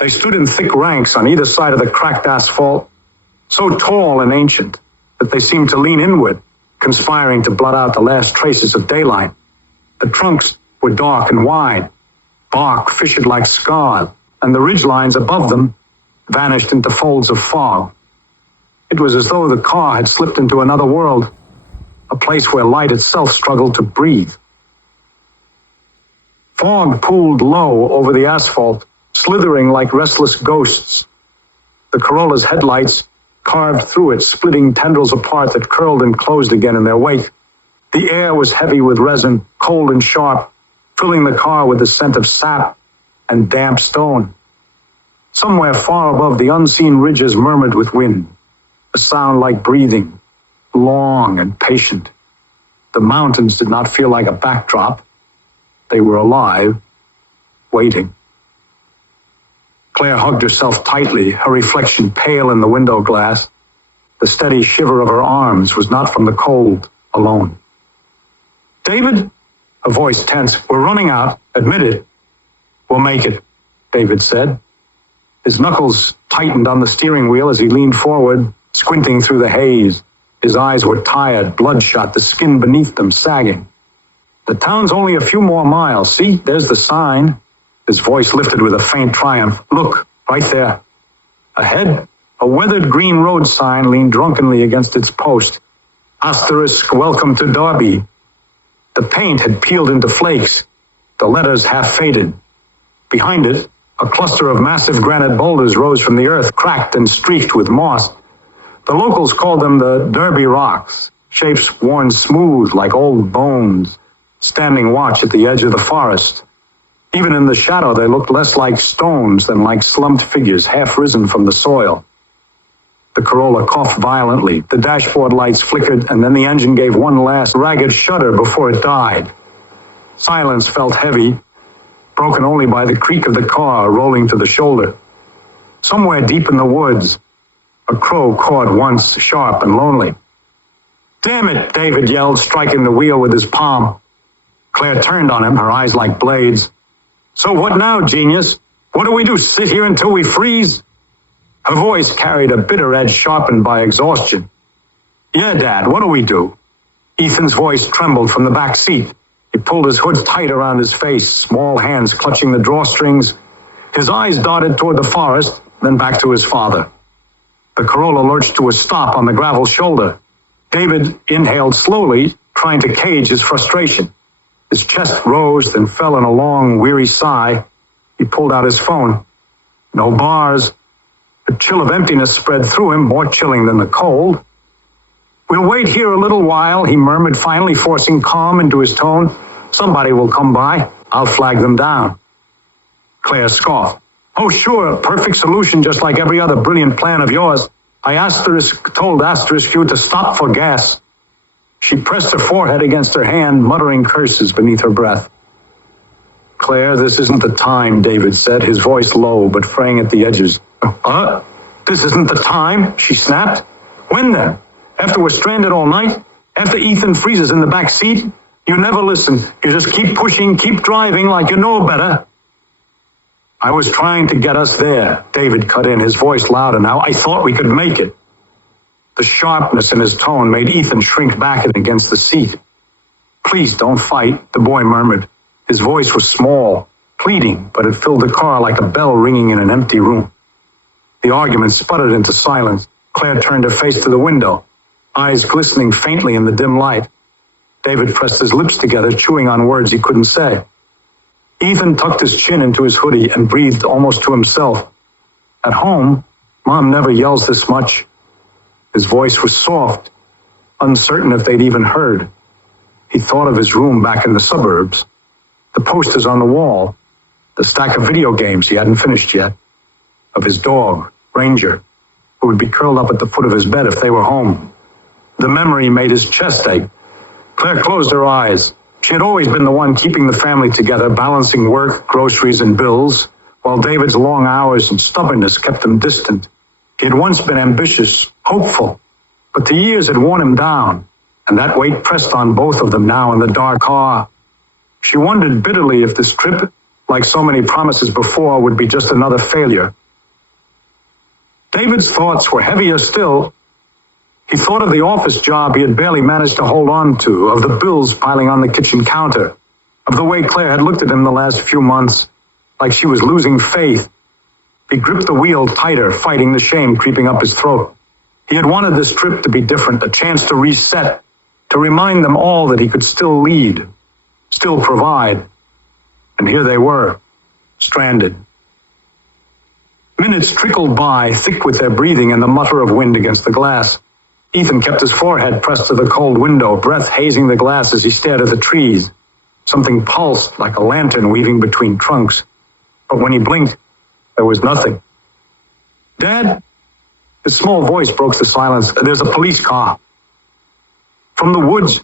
They stood in thick ranks on either side of the cracked asphalt, so tall and ancient that they seemed to lean inward, conspiring to blot out the last traces of daylight. The trunks were dark and wide, bark fissured like scars, and the ridgelines above them vanished into folds of fog. It was as though the car had slipped into another world, a place where light itself struggled to breathe. Fog pooled low over the asphalt, slithering like restless ghosts. The Corolla's headlights carved through it, splitting tendrils apart that curled and closed again in their wake. The air was heavy with resin, cold and sharp, filling the car with the scent of sap and damp stone. Somewhere far above, the unseen ridges murmured with wind, a sound like breathing, long and patient. The mountains did not feel like a backdrop. They were alive, waiting. Claire hugged herself tightly, her reflection pale in the window glass. The steady shiver of her arms was not from the cold alone. "David?" Her voice tense. "We're running out. Admit it." "We'll make it," David said. His knuckles tightened on the steering wheel as he leaned forward, squinting through the haze. His eyes were tired, bloodshot, the skin beneath them sagging. "The town's only a few more miles. See, there's the sign." His voice lifted with a faint triumph. "Look, right there." Ahead, a weathered green road sign leaned drunkenly against its post. Asterisk, "Welcome to Derbie." The paint had peeled into flakes, the letters half faded. Behind it, a cluster of massive granite boulders rose from the earth, cracked and streaked with moss. The locals called them the Derbie rocks, shapes worn smooth like old bones, standing watch at the edge of the forest. Even in the shadow, they looked less like stones than like slumped figures half risen from the soil. The Corolla coughed violently. The dashboard lights flickered, and then the engine gave one last ragged shudder before it died. Silence felt heavy, broken only by the creak of the car rolling to the shoulder. Somewhere deep in the woods, a crow cawed once, sharp and lonely. "Damn it," David yelled, striking the wheel with his palm. Claire turned on him, her eyes like blades. "So what now, genius? What do we do, sit here until we freeze?" Her voice carried a bitter edge sharpened by exhaustion. "Yeah, Dad, what do we do?" Ethan's voice trembled from the back seat. He pulled his hood tight around his face, small hands clutching the drawstrings. His eyes darted toward the forest, then back to his father. The Corolla lurched to a stop on the gravel shoulder. David inhaled slowly, trying to cage his frustration. His chest rose, then fell in a long, weary sigh. He pulled out his phone. No bars. A chill of emptiness spread through him, more chilling than the cold. "We'll wait here a little while," he murmured, finally forcing calm into his tone. "Somebody will come by. I'll flag them down." Claire scoffed. "Oh, sure, a perfect solution just like every other brilliant plan of yours. I told Asterisk you to stop for gas." She pressed her forehead against her hand, muttering curses beneath her breath. "Claire, this isn't the time," David said, his voice low but fraying at the edges. This isn't the time," she snapped. "When then? After we're stranded all night? After Ethan freezes in the back seat? You never listen. You just keep pushing, keep driving like you know better." "I was trying to get us there," David cut in, his voice louder now. "I thought we could make it." The sharpness in his tone made Ethan shrink back against the seat. "Please don't fight," the boy murmured. His voice was small, pleading, but it filled the car like a bell ringing in an empty room. The argument sputtered into silence. Claire turned her face to the window, eyes glistening faintly in the dim light. David pressed his lips together, chewing on words he couldn't say. Ethan tucked his chin into his hoodie and breathed almost to himself. "At home, Mom never yells this much." His voice was soft, uncertain if they'd even heard. He thought of his room back in the suburbs, the posters on the wall, the stack of video games he hadn't finished yet, of his dog, Ranger, who would be curled up at the foot of his bed if they were home. The memory made his chest ache. Claire closed her eyes. She had always been the one keeping the family together, balancing work, groceries, and bills, while David's long hours and stubbornness kept them distant. He had once been ambitious, hopeful, but the years had worn him down, and that weight pressed on both of them now in the dark car. She wondered bitterly if this trip like so many promises before, would be just another failure. David's thoughts were heavier still. He thought of the office job he had barely managed to hold on to, of the bills piling on the kitchen counter, of the way Claire had looked at him the last few months, like she was losing faith. He gripped the wheel tighter, fighting the shame creeping up his throat. He had wanted this trip to be different, a chance to reset, to remind them all that he could still lead, still provide. And here they were, stranded. Minutes trickled by, thick with their breathing and the mutter of wind against the glass. Ethan kept his forehead pressed to the cold window, breath hazing the glass as he stared at the trees. Something pulsed like a lantern weaving between trunks. But when he blinked, there was nothing. "Dad?" His small voice broke the silence. "There's a police car." From the woods,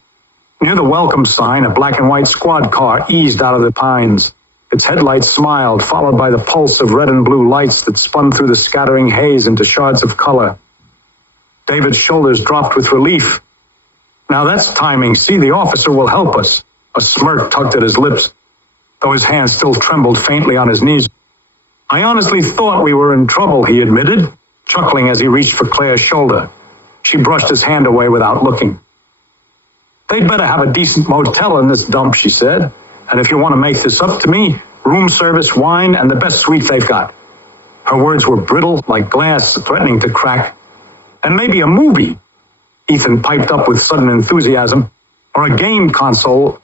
near the welcome sign, a black and white squad car eased out of the pines. Its headlights smiled, followed by the pulse of red and blue lights that spun through the scattering haze into shards of color. David's shoulders dropped with relief. "Now that's timing. See, the officer will help us." A smirk tugged at his lips, though his hand still trembled faintly on his knees. "I honestly thought we were in trouble," he admitted, chuckling as he reached for Claire's shoulder. She brushed his hand away without looking. "They'd better have a decent motel in this dump," she said. "And if you want to make this up to me, room service, wine, and the best suite they've got." Her words were brittle, like glass threatening to crack. "And maybe a movie," Ethan piped up with sudden enthusiasm. "Or a game console,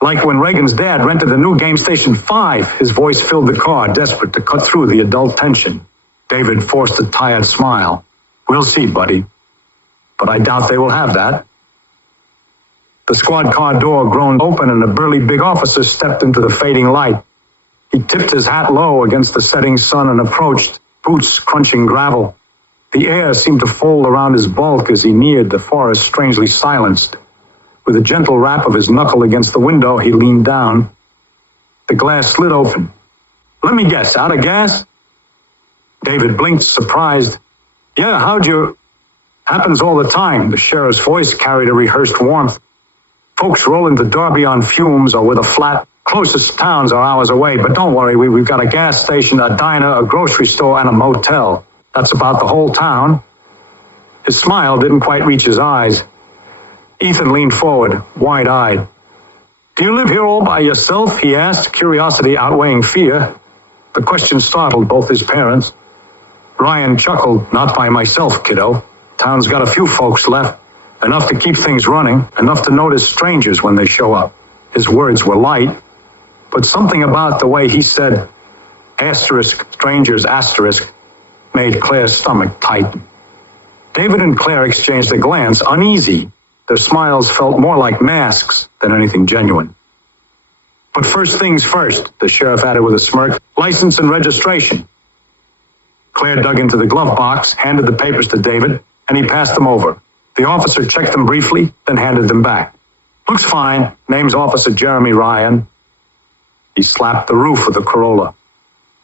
like when Reagan's dad rented the new Game Station 5. His voice filled the car, desperate to cut through the adult tension. David forced a tired smile. "We'll see, buddy. But I doubt they will have that." The squad car door groaned open and a burly big officer stepped into the fading light. He tipped his hat low against the setting sun and approached, boots crunching gravel. The air seemed to fold around his bulk as he neared, the forest strangely silenced. With a gentle rap of his knuckle against the window, he leaned down. The glass slid open. "Let me guess, out of gas?" David blinked, surprised. "Yeah, how'd you—" "Happens all the time." The sheriff's voice carried a rehearsed warmth. "Folks roll into Derbie on fumes or with a flat. Closest towns are hours away, but don't worry, we've got a gas station, a diner, a grocery store, and a motel. That's about the whole town." His smile didn't quite reach his eyes. Ethan leaned forward, wide-eyed. "Do you live here all by yourself?" he asked, curiosity outweighing fear. The question startled both his parents. Ryan chuckled. "Not by myself, kiddo. Town's got a few folks left. Enough to keep things running, enough to notice strangers when they show up." His words were light, but something about the way he said *strangers*, made Claire's stomach tighten. David and Claire exchanged a glance, uneasy. Their smiles felt more like masks than anything genuine. "But first things first," the sheriff added with a smirk. "License and registration." Claire dug into the glove box, handed the papers to David, and he passed them over. The officer checked them briefly, then handed them back. "Looks fine. Name's Officer Jeremy Ryan." He slapped the roof of the Corolla.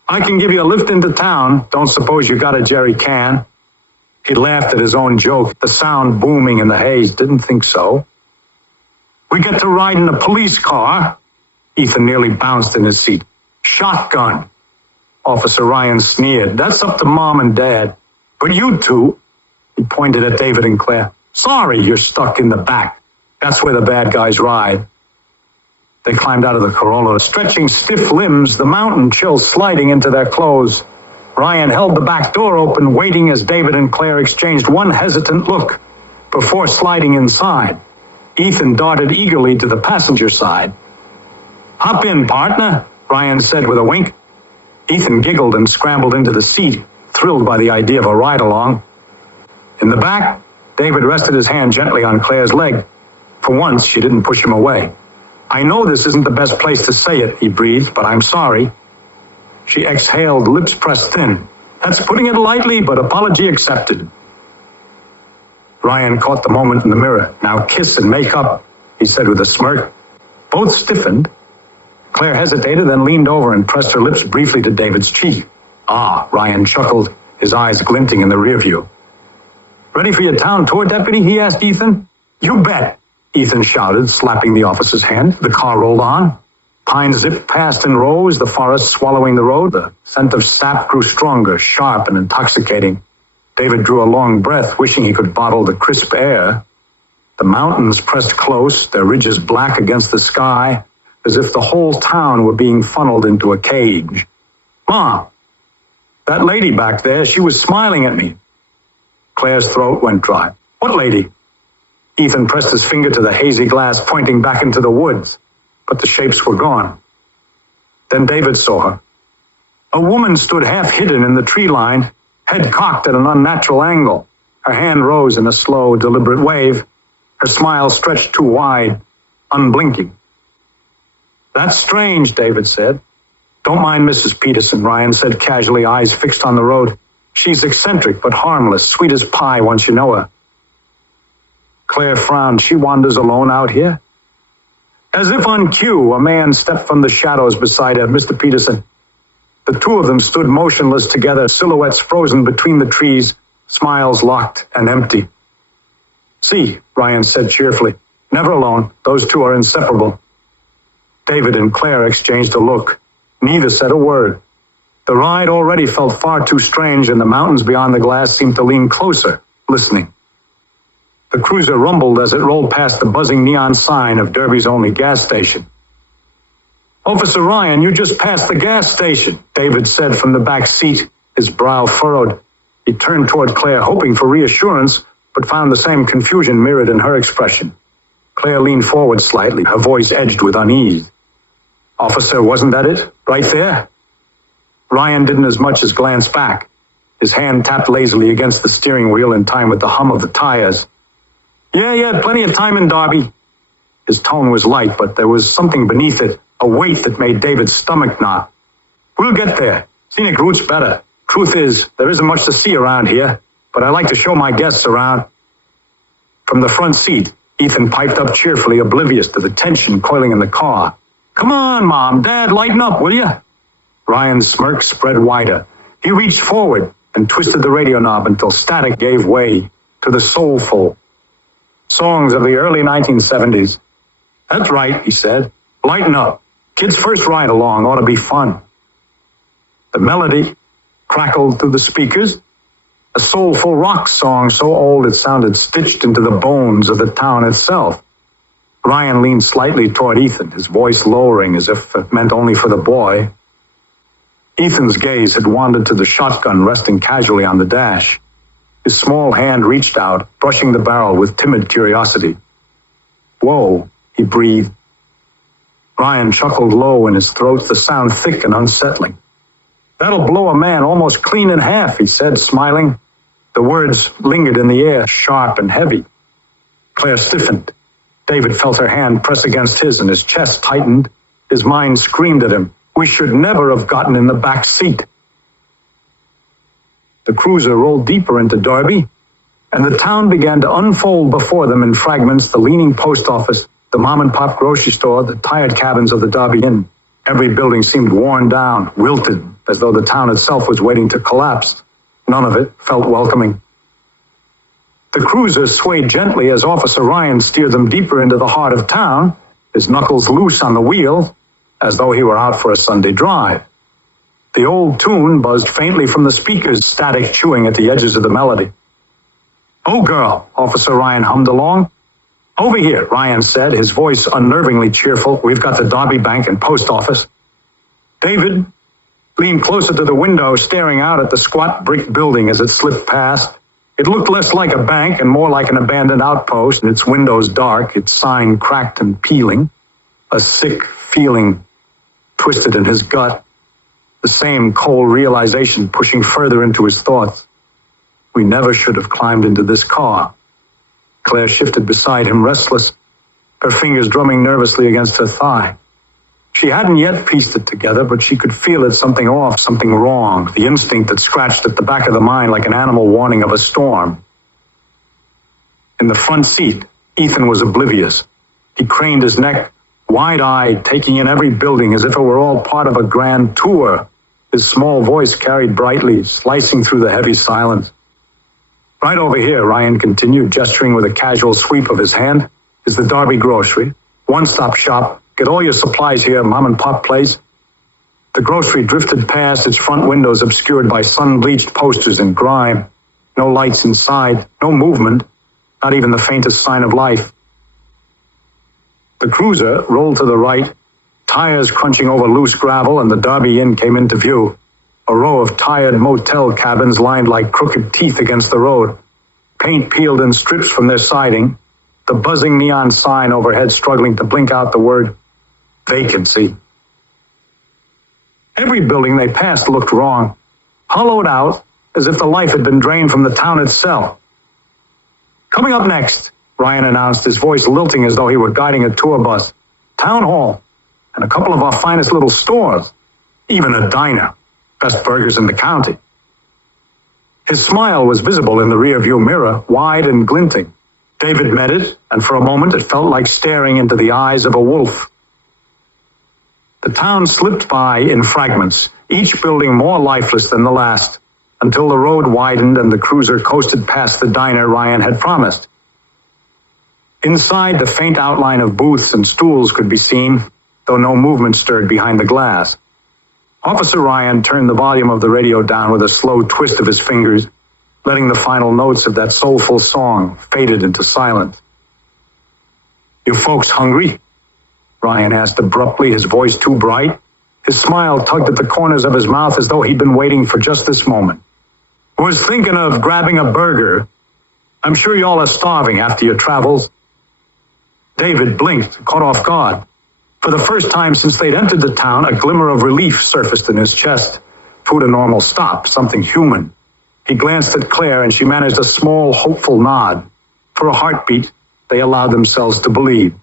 "I can give you a lift into town. Don't suppose you got a jerry can?" He laughed at his own joke, the sound booming in the haze. Didn't think so. "We get to ride in a police car." Ethan nearly bounced in his seat. "Shotgun." Officer Ryan sneered. "That's up to Mom and Dad. But you two," he pointed at David and Claire. "Sorry, you're stuck in the back. That's where the bad guys ride." They climbed out of the Corolla, stretching stiff limbs, the mountain chill sliding into their clothes. Ryan held the back door open, waiting as David and Claire exchanged one hesitant look before sliding inside. Ethan darted eagerly to the passenger side. "Hop in, partner," Ryan said with a wink. Ethan giggled and scrambled into the seat, thrilled by the idea of a ride-along. In the back, David rested his hand gently on Claire's leg. For once, she didn't push him away. "I know this isn't the best place to say it," he breathed, "but I'm sorry." She exhaled, lips pressed thin. "That's putting it lightly, but apology accepted." Ryan caught the moment in the mirror. "Now kiss and make up," he said with a smirk. Both stiffened. Claire hesitated, then leaned over and pressed her lips briefly to David's cheek. "Ah," Ryan chuckled, his eyes glinting in the rear view. "Ready for your town tour, deputy?" he asked Ethan. "You bet," Ethan shouted, slapping the officer's hand. The car rolled on. Pines zipped past in rows, the forest swallowing the road. The scent of sap grew stronger, sharp and intoxicating. David drew a long breath, wishing he could bottle the crisp air. The mountains pressed close, their ridges black against the sky, as if the whole town were being funneled into a cage. Mom, that lady back there, she was smiling at me. Claire's throat went dry. What lady? Ethan pressed his finger to the hazy glass pointing back into the woods, but the shapes were gone. Then David saw her. A woman stood half hidden in the tree line, head cocked at an unnatural angle. Her hand rose in a slow, deliberate wave. Her smile stretched too wide, unblinking. That's strange, David said. Don't mind Mrs. Peterson, Ryan said casually, eyes fixed on the road. She's eccentric but harmless, sweet as pie once you know her. Claire frowned. She wanders alone out here? As if on cue, a man stepped from the shadows beside her. Mr. Peterson. The two of them stood motionless together, silhouettes frozen between the trees, smiles locked and empty. See, Ryan said cheerfully. Never alone. Those two are inseparable. David and Claire exchanged a look. Neither said a word. The ride already felt far too strange, and the mountains beyond the glass seemed to lean closer, listening. The cruiser rumbled as it rolled past the buzzing neon sign of Derbie's only gas station. Officer Ryan, you just passed the gas station, David said from the back seat, his brow furrowed. He turned toward Claire, hoping for reassurance, but found the same confusion mirrored in her expression. Claire leaned forward slightly, her voice edged with unease. Officer, wasn't that it? Right there? Ryan didn't as much as glance back. His hand tapped lazily against the steering wheel in time with the hum of the tires. Yeah, plenty of time in Derbie. His tone was light, but there was something beneath it, a weight that made David's stomach knot. We'll get there. Scenic route's better. Truth is, there isn't much to see around here, but I like to show my guests around. From the front seat, Ethan piped up cheerfully, oblivious to the tension coiling in the car. Come on, Mom, Dad, lighten up, will you? Ryan's smirk spread wider. He reached forward and twisted the radio knob until static gave way to the soulful songs of the early 1970s. That's right, he said. Lighten up. Kids' first ride along ought to be fun. The melody crackled through the speakers. A soulful rock song so old it sounded stitched into the bones of the town itself. Ryan leaned slightly toward Ethan, his voice lowering as if it meant only for the boy. Ethan's gaze had wandered to the shotgun resting casually on the dash. His small hand reached out, brushing the barrel with timid curiosity. Whoa, he breathed. Ryan chuckled low in his throat, the sound thick and unsettling. That'll blow a man almost clean in half, he said, smiling. The words lingered in the air, sharp and heavy. Claire stiffened. David felt her hand press against his, and his chest tightened. His mind screamed at him. We should never have gotten in the back seat. The cruiser rolled deeper into Derbie, and the town began to unfold before them in fragments: the leaning post office, the mom-and-pop grocery store, the tired cabins of the Derbie Inn. Every building seemed worn down, wilted, as though the town itself was waiting to collapse. None of it felt welcoming. The cruiser swayed gently as Officer Ryan steered them deeper into the heart of town, his knuckles loose on the wheel, as though he were out for a Sunday drive. The old tune buzzed faintly from the speakers, static chewing at the edges of the melody. Oh, girl, Officer Ryan hummed along. Over here, Ryan said, his voice unnervingly cheerful. We've got the Derbie Bank and post office. David leaned closer to the window, staring out at the squat brick building as it slipped past. It looked less like a bank and more like an abandoned outpost, its windows dark, its sign cracked and peeling. A sick feeling twisted in his gut, the same cold realization pushing further into his thoughts. We never should have climbed into this car. Claire shifted beside him, restless, her fingers drumming nervously against her thigh. She hadn't yet pieced it together, but she could feel it, something off, something wrong, the instinct that scratched at the back of the mind like an animal warning of a storm. In the front seat, Ethan was oblivious. He craned his neck, wide-eyed, taking in every building as if it were all part of a grand tour. His small voice carried brightly, slicing through the heavy silence. Right over here, Ryan continued, gesturing with a casual sweep of his hand, is the Derbie grocery. One-stop shop, Get all your supplies here, mom and pop place. The grocery drifted past, its front windows obscured by sun-bleached posters and grime. No lights inside, no movement, not even the faintest sign of life. The cruiser rolled to the right, tires crunching over loose gravel, and the Derbie Inn came into view. A row of tired motel cabins lined like crooked teeth against the road. Paint peeled in strips from their siding, the buzzing neon sign overhead struggling to blink out the word vacancy. Every building they passed looked wrong, hollowed out as if the life had been drained from the town itself. Coming up next, Ryan announced, his voice lilting as though he were guiding a tour bus. Town hall, and a couple of our finest little stores, even a diner. Best burgers in the county. His smile was visible in the rearview mirror, wide and glinting. David met it, and for a moment it felt like staring into the eyes of a wolf. The town slipped by in fragments, each building more lifeless than the last, until the road widened and the cruiser coasted past the diner Ryan had promised. Inside, the faint outline of booths and stools could be seen, though no movement stirred behind the glass. Officer Ryan turned the volume of the radio down with a slow twist of his fingers, letting the final notes of that soulful song fade into silence. You folks hungry? Ryan asked abruptly, his voice too bright. His smile tugged at the corners of his mouth as though he'd been waiting for just this moment. Was thinking of grabbing a burger. I'm sure y'all are starving after your travels. David blinked, caught off guard. For the first time since they'd entered the town, a glimmer of relief surfaced in his chest. Food a normal stop, something human. He glanced at Claire, and she managed a small, hopeful nod. For a heartbeat, they allowed themselves to believe.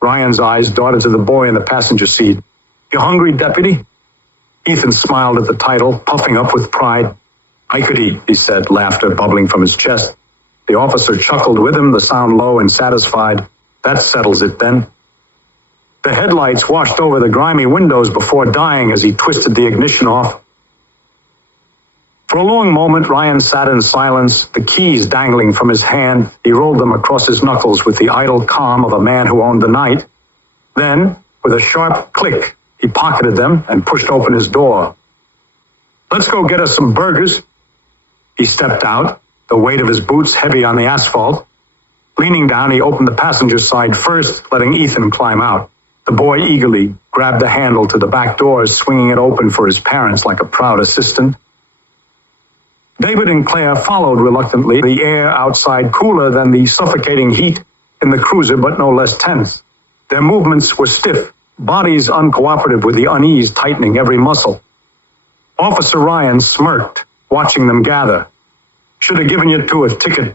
Ryan's eyes darted to the boy in the passenger seat. You hungry, deputy? Ethan smiled at the title, puffing up with pride. I could eat, he said, laughter bubbling from his chest. The officer chuckled with him, the sound low and satisfied. That settles it, then. The headlights washed over the grimy windows before dying as he twisted the ignition off. For a long moment, Ryan sat in silence, the keys dangling from his hand. He rolled them across his knuckles with the idle calm of a man who owned the night. Then, with a sharp click, he pocketed them and pushed open his door. Let's go get us some burgers. He stepped out, the weight of his boots heavy on the asphalt. Leaning down, he opened the passenger side first, letting Ethan climb out. The boy eagerly grabbed the handle to the back doors, swinging it open for his parents like a proud assistant. David and Claire followed reluctantly, the air outside cooler than the suffocating heat in the cruiser, but no less tense. Their movements were stiff, bodies uncooperative with the unease tightening every muscle. Officer Ryan smirked, watching them gather. Should have given you two a ticket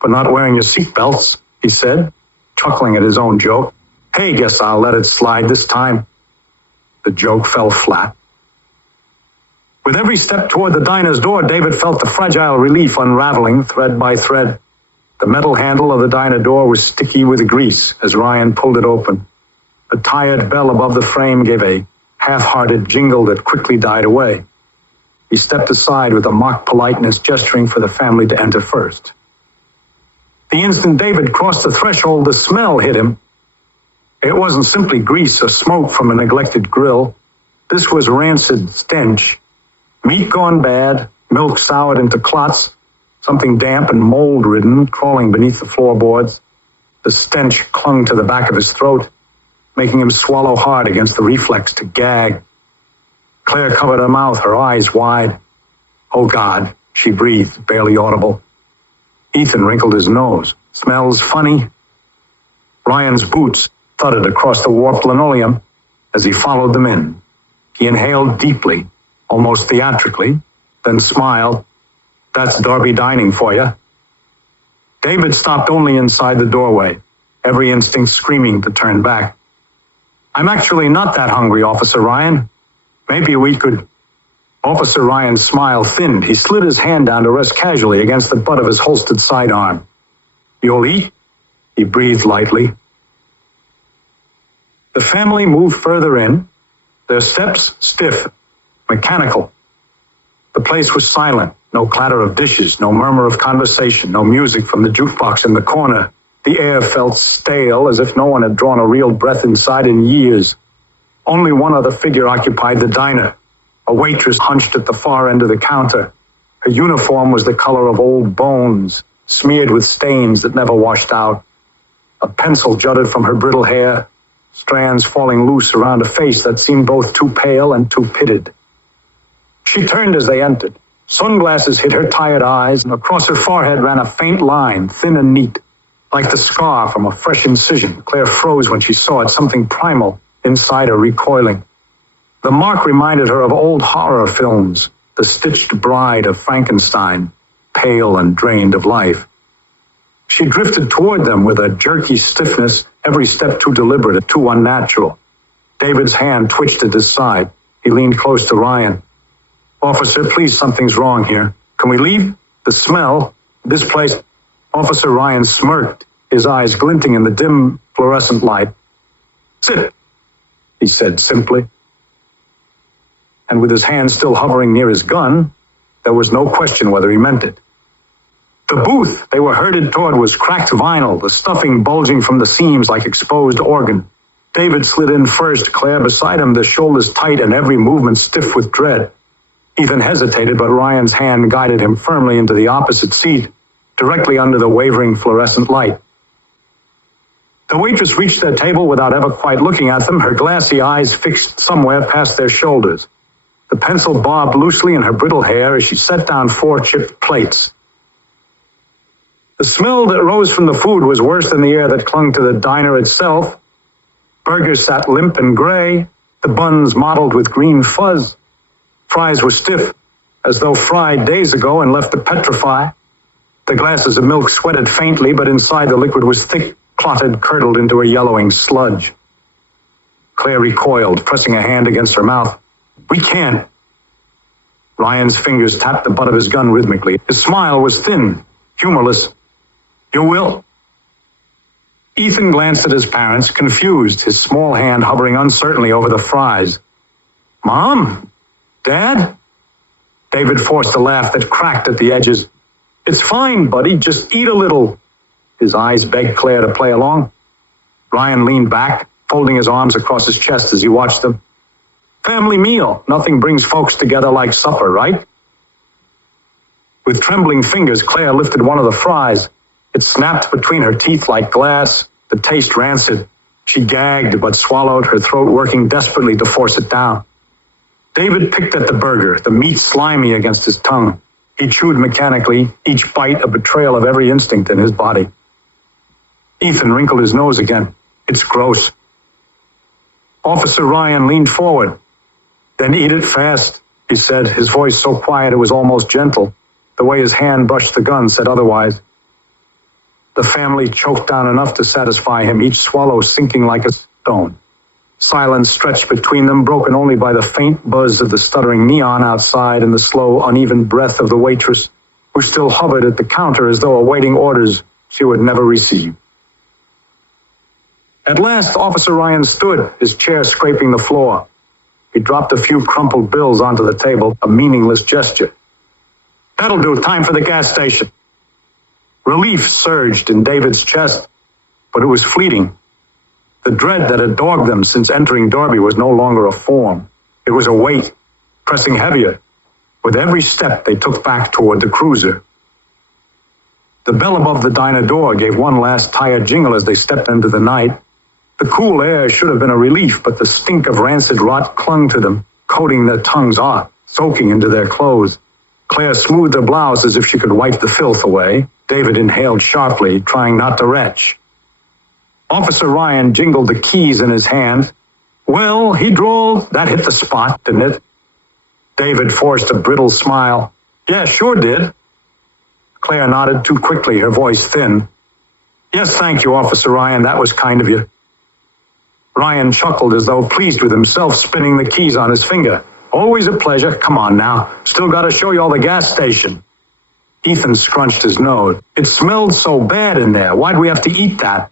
for not wearing your seatbelts, he said, chuckling at his own joke. Hey, guess I'll let it slide this time. The joke fell flat. With every step toward the diner's door, David felt the fragile relief unraveling thread by thread. The metal handle of the diner door was sticky with grease as Ryan pulled it open. A tired bell above the frame gave a half-hearted jingle that quickly died away. He stepped aside with a mock politeness, gesturing for the family to enter first. The instant David crossed the threshold, the smell hit him. It wasn't simply grease or smoke from a neglected grill. This was rancid stench. Meat gone bad, milk soured into clots, something damp and mold-ridden crawling beneath the floorboards. The stench clung to the back of his throat, making him swallow hard against the reflex to gag. Claire covered her mouth, her eyes wide. Oh, God, she breathed, barely audible. Ethan wrinkled his nose. Smells funny. Ryan's boots thudded across the warped linoleum as he followed them in. He inhaled deeply, almost theatrically, then smiled. That's Derbie dining for you. David stopped only inside the doorway, every instinct screaming to turn back. I'm actually not that hungry, Officer Ryan. Maybe we could... Officer Ryan's smile thinned. He slid his hand down to rest casually against the butt of his holstered sidearm. You'll eat? He breathed lightly. The family moved further in, their steps stiff, mechanical. The place was silent, no clatter of dishes, no murmur of conversation, no music from the jukebox in the corner, The air felt stale, as if no one had drawn a real breath inside in years. Only one other figure occupied the diner, a waitress hunched at the far end of the counter. Her uniform was the color of old bones, smeared with stains that never washed out. A pencil jutted from her brittle hair, strands falling loose around a face that seemed both too pale and too pitted. She turned as they entered. Sunglasses hid her tired eyes, and across her forehead ran a faint line, thin and neat. Like the scar from a fresh incision, Claire froze when she saw it, something primal inside her recoiling. The mark reminded her of old horror films, the stitched bride of Frankenstein, pale and drained of life. She drifted toward them with a jerky stiffness, every step too deliberate and too unnatural. David's hand twitched at his side. He leaned close to Ryan. "Officer, please, something's wrong here. Can we leave? The smell, this place..." Officer Ryan smirked, his eyes glinting in the dim fluorescent light. "Sit," he said simply. And with his hand still hovering near his gun, there was no question whether he meant it. The booth they were herded toward was cracked vinyl, the stuffing bulging from the seams like exposed organ. David slid in first, Claire beside him, the shoulders tight and every movement stiff with dread. Ethan hesitated, but Ryan's hand guided him firmly into the opposite seat, directly under the wavering fluorescent light. The waitress reached their table without ever quite looking at them, her glassy eyes fixed somewhere past their shoulders. The pencil bobbed loosely in her brittle hair as she set down 4 chipped plates. The smell that rose from the food was worse than the air that clung to the diner itself. Burgers sat limp and gray, the buns mottled with green fuzz. Fries were stiff, as though fried days ago and left to petrify. The glasses of milk sweated faintly, but inside the liquid was thick, clotted, curdled into a yellowing sludge. Claire recoiled, pressing a hand against her mouth. "We can't." Ryan's fingers tapped the butt of his gun rhythmically. His smile was thin, humorless. "You will?" Ethan glanced at his parents, confused, his small hand hovering uncertainly over the fries. "Mom? Dad?" David forced a laugh that cracked at the edges. "It's fine, buddy, just eat a little." His eyes begged Claire to play along. Ryan leaned back, folding his arms across his chest as he watched them. "Family meal. Nothing brings folks together like supper, right?" With trembling fingers, Claire lifted one of the fries. It snapped between her teeth like glass, the taste rancid. She gagged but swallowed, her throat working desperately to force it down. David picked at the burger, the meat slimy against his tongue. He chewed mechanically, each bite a betrayal of every instinct in his body. Ethan wrinkled his nose again. "It's gross." Officer Ryan leaned forward. "Then eat it fast," he said, his voice so quiet it was almost gentle. The way his hand brushed the gun said otherwise. The family choked down enough to satisfy him, each swallow sinking like a stone. Silence stretched between them, broken only by the faint buzz of the stuttering neon outside and the slow, uneven breath of the waitress, who still hovered at the counter as though awaiting orders she would never receive. At last, Officer Ryan stood, his chair scraping the floor. He dropped a few crumpled bills onto the table, a meaningless gesture. "That'll do. Time for the gas station." Relief surged in David's chest, but it was fleeting. The dread that had dogged them since entering Derbie was no longer a form. It was a weight, pressing heavier, with every step they took back toward the cruiser. The bell above the diner door gave one last tired jingle as they stepped into the night. The cool air should have been a relief, but the stink of rancid rot clung to them, coating their tongues hot, soaking into their clothes. Claire smoothed her blouse as if she could wipe the filth away. David inhaled sharply, trying not to retch. Officer Ryan jingled the keys in his hand. "Well," he drawled, "that hit the spot, didn't it?" David forced a brittle smile. "Yeah, sure did." Claire nodded too quickly, her voice thin. "Yes, thank you, Officer Ryan, that was kind of you." Ryan chuckled as though pleased with himself, spinning the keys on his finger. "Always a pleasure. Come on now. Still got to show you all the gas station." Ethan scrunched his nose. "It smelled so bad in there. Why'd we have to eat that?"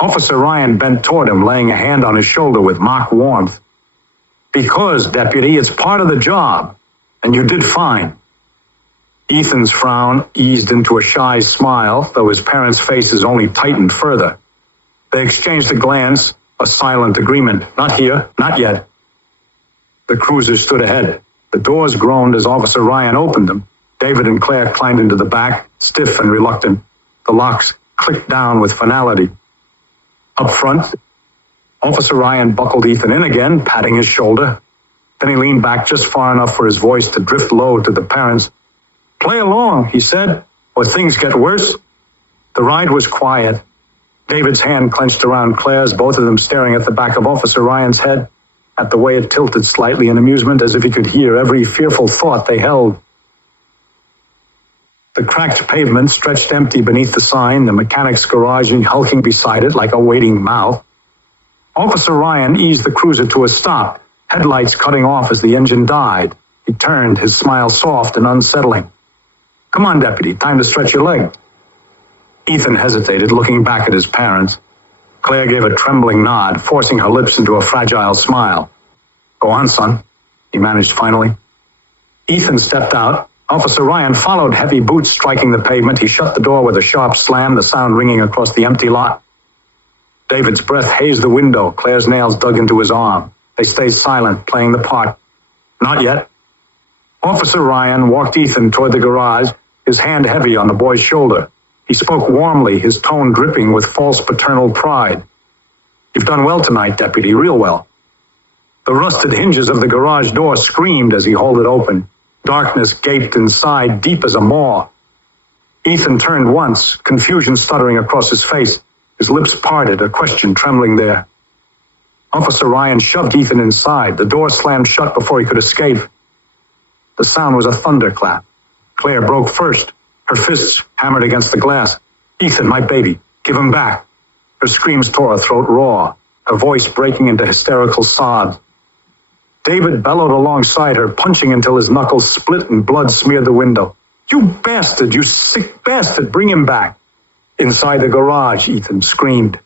Officer Ryan bent toward him, laying a hand on his shoulder with mock warmth. "Because, Deputy, it's part of the job, and you did fine." Ethan's frown eased into a shy smile, though his parents' faces only tightened further. They exchanged a glance, a silent agreement. Not here, not yet. The cruiser stood ahead. The doors groaned as Officer Ryan opened them. David and Claire climbed into the back, stiff and reluctant. The locks clicked down with finality. Up front, Officer Ryan buckled Ethan in again, patting his shoulder. Then he leaned back just far enough for his voice to drift low to the parents. "Play along," he said, "or things get worse." The ride was quiet. David's hand clenched around Claire's, both of them staring at the back of Officer Ryan's head, at the way it tilted slightly in amusement, as if he could hear every fearful thought they held. The cracked pavement stretched empty beneath the sign, the mechanic's garage hulking beside it like a waiting mouth. Officer Ryan eased the cruiser to a stop, headlights cutting off as the engine died. He turned, his smile soft and unsettling. "Come on, Deputy, time to stretch your leg." Ethan hesitated, looking back at his parents. Claire gave a trembling nod, forcing her lips into a fragile smile. "Go on, son," he managed finally. Ethan stepped out. Officer Ryan followed, heavy boots striking the pavement. He shut the door with a sharp slam, the sound ringing across the empty lot. David's breath hazed the window. Claire's nails dug into his arm. They stayed silent, playing the part. "Not yet." Officer Ryan walked Ethan toward the garage, his hand heavy on the boy's shoulder. He spoke warmly, his tone dripping with false paternal pride. "You've done well tonight, Deputy, real well." The rusted hinges of the garage door screamed as he hauled it open. Darkness gaped inside, deep as a maw. Ethan turned once, confusion stuttering across his face. His lips parted, a question trembling there. Officer Ryan shoved Ethan inside. The door slammed shut before he could escape. The sound was a thunderclap. Claire broke first. Her fists hammered against the glass. "Ethan, my baby, give him back." Her screams tore her throat raw, her voice breaking into hysterical sobs. David bellowed alongside her, punching until his knuckles split and blood smeared the window. "You bastard, you sick bastard, bring him back." Inside the garage, Ethan screamed.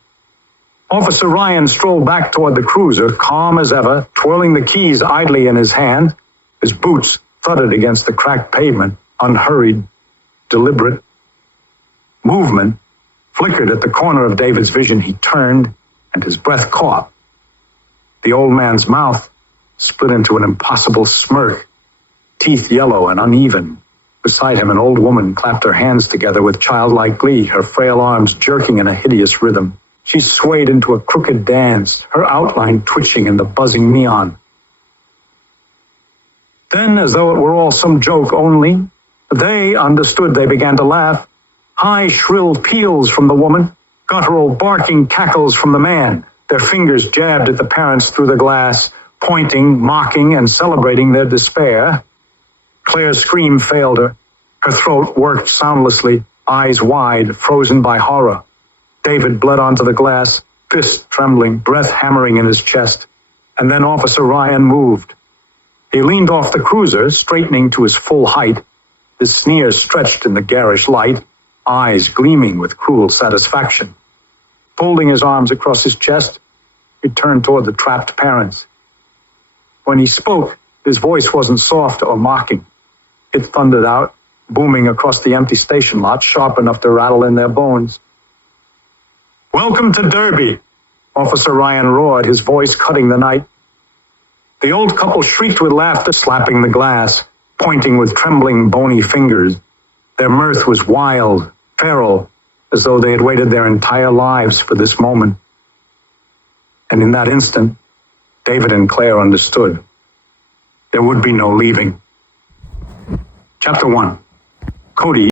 Officer Ryan strolled back toward the cruiser, calm as ever, twirling the keys idly in his hand. His boots thudded against the cracked pavement, unhurried, deliberate. Movement flickered at the corner of David's vision. He turned, and his breath caught. The old man's mouth split into an impossible smirk, teeth yellow and uneven. Beside him, an old woman clapped her hands together with childlike glee, her frail arms jerking in a hideous rhythm. She swayed into a crooked dance, her outline twitching in the buzzing neon. Then, as though it were all some joke only, they understood. They began to laugh. High, shrill peals from the woman, guttural, barking cackles from the man. Their fingers jabbed at the parents through the glass, pointing, mocking, and celebrating their despair. Claire's scream failed her. Her throat worked soundlessly, eyes wide, frozen by horror. David bled onto the glass, fist trembling, breath hammering in his chest. And then Officer Ryan moved. He leaned off the cruiser, straightening to his full height, his sneer stretched in the garish light, eyes gleaming with cruel satisfaction. Folding his arms across his chest, he turned toward the trapped parents. When he spoke, his voice wasn't soft or mocking. It thundered out, booming across the empty station lot, sharp enough to rattle in their bones. "Welcome to Derbie," Officer Ryan roared, his voice cutting the night. The old couple shrieked with laughter, slapping the glass, pointing with trembling, bony fingers. Their mirth was wild, feral, as though they had waited their entire lives for this moment. And in that instant, David and Claire understood. There would be no leaving. Chapter 1. Cody